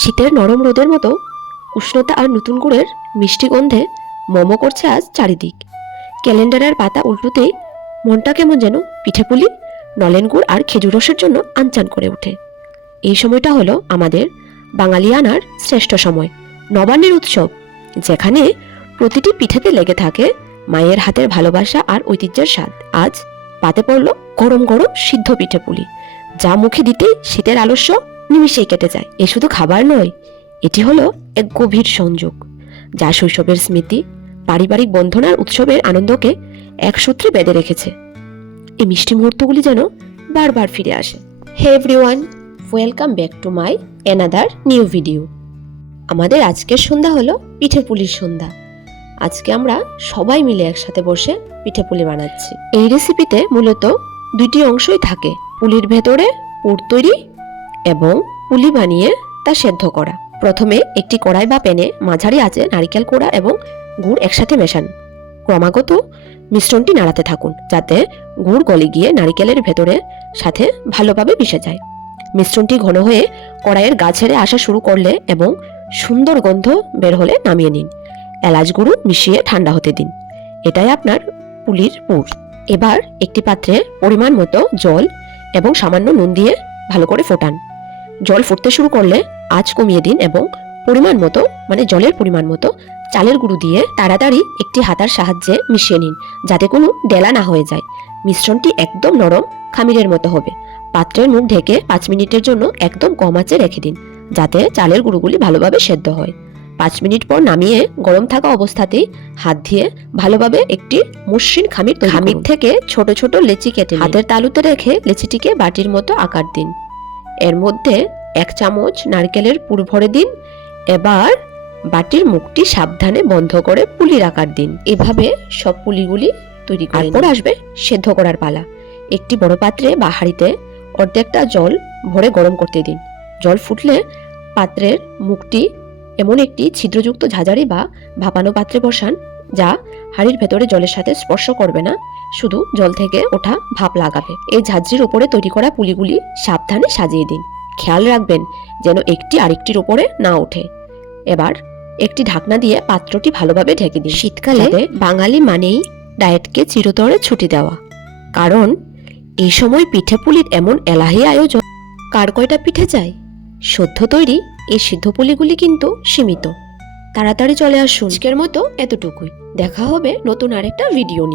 শীতের নরম রোদের মতো উষ্ণতা আর নতুন গুড়ের মিষ্টি গন্ধে মোমো করছে আজ চারিদিক। ক্যালেন্ডারের পাতা উল্টোতেই মনটা কেমন যেন পিঠেপুলি, নলেন গুড় আর খেজুর রসের জন্য আনচান করে ওঠে। এই সময়টা হলো আমাদের বাঙালিয়ানার শ্রেষ্ঠ সময়, নবান্নের উৎসব, যেখানে প্রতিটি পিঠেতে লেগে থাকে মায়ের হাতের ভালোবাসা আর ঐতিহ্যের স্বাদ। আজ পাতে পড়ল গরম গরম সিদ্ধ পিঠেপুলি, যা মুখে দিতেই শীতের আলস্য নিমিষেই কেটে যায়। এ শুধু খাবার নয়, এটি হলো এক গভীর সংযোগ, যা শৈশবের স্মৃতি, পারিবারিক বন্ধন আর উৎসবের আনন্দকে এক সূত্রে বেঁধে রেখেছে। এই মিষ্টি মুহূর্তগুলি যেন বারবার ফিরে আসে। Hey everyone, welcome back to my another new video. আমাদের আজকের সন্ধ্যা হলো পিঠেপুলির সন্ধ্যা। আজকে আমরা সবাই মিলে একসাথে বসে পিঠেপুলি বানাচ্ছি। এই রেসিপিতে মূলত দুইটি অংশই থাকে, পুলির ভেতরে পুর তৈরি এবং পুলি বানিয়ে তা সেদ্ধ করা। প্রথমে একটি কড়াই বা প্যানে মাঝারি আঁচে নারকেল কোড়া এবং গুড় একসাথে মেশান। ক্রমাগত মিশ্রণটি নাড়াতে থাকুন, যাতে গুড় গলে গিয়ে নারকেলের ভেতরে সাথে ভালোভাবে মিশে যায়। মিশ্রণটি ঘন হয়ে কড়াইয়ের গা ছেড়ে আসা শুরু করলে এবং সুন্দর গন্ধ বের হলে নামিয়ে নিন। এলাচ গুঁড়ো মিশিয়ে ঠান্ডা হতে দিন। এটাই আপনার পুলির পুর। এবার একটি পাত্রে পরিমাণ মতো জল এবং সামান্য নুন দিয়ে ভালো করে ফোটান। জল ফুটতে শুরু করলে আঁচ কমিয়ে দিন এবং জলের পরিমাণ মতো চালের গুঁড়ো দিয়ে তাড়াতাড়ি একটি হাতার সাহায্যে মিশিয়ে নিন, যাতে কোনো ডেলা না হয়ে যায়। মিশ্রণটি একদম নরম খামিরের মতো হবে। পাত্রের মুখ ঢেকে 5 মিনিটের জন্য একদম কম আঁচে রেখে দিন, যাতে চালের গুঁড়োগুলি ভালোভাবে সেদ্ধ হয়। 5 মিনিট পর নামিয়ে গরম থাকা অবস্থাতেই হাত দিয়ে ভালোভাবে একটি মসৃণ খামির থেকে ছোট ছোট লেচি কেটে হাতের তালুতে রেখে লেচিটিকে বাটির মতো আকার দিন। এর মধ্যে 1 চামচ নারকেলের পুর ভরে দিন। এবার বাটির মুখটি সাবধানে বন্ধ করে পুলির আকার দিন। এভাবে সব পুলিগুলি তৈরি করে তারপর আসবে সেদ্ধ করার পালা। একটি বড় পাত্রে বা হাঁড়িতে অর্ধেকটা জল ভরে গরম করতে দিন। জল ফুটলে পাত্রের মুখটি এমন একটি ছিদ্রযুক্ত ঝাঁঝারি বা ভাপানো পাত্রে বসান, যা হাঁড়ির ভেতরে জলের সাথে স্পর্শ করবে না, শুধু জল থেকে ওঠা ভাপ লাগাবে। এই ঝাঁঝরির উপরে তৈরি করা পুলিগুলি সাবধানে সাজিয়ে দিন। খেয়াল রাখবেন যেন একটি আরেকটির উপরে না ওঠে। এবার একটি ঢাকনা দিয়ে পাত্রটি ভালোভাবে ঢেকে দিন। শীতকালে বাঙালি মানেই ডায়েটকে চিরতরে ছুটি দেওয়া, কারণ এই সময় পিঠেপুলির এমন এলাহি আয়োজন। কার কয়টা পিঠে চাই? সদ্য তৈরি এই সিদ্ধ পুলিগুলি কিন্তু সীমিত। তাড়াতাড়ি চলে আসুন। আজকের মতো এতটুকুই। দেখা হবে নতুন আরেকটা ভিডিও নিয়ে।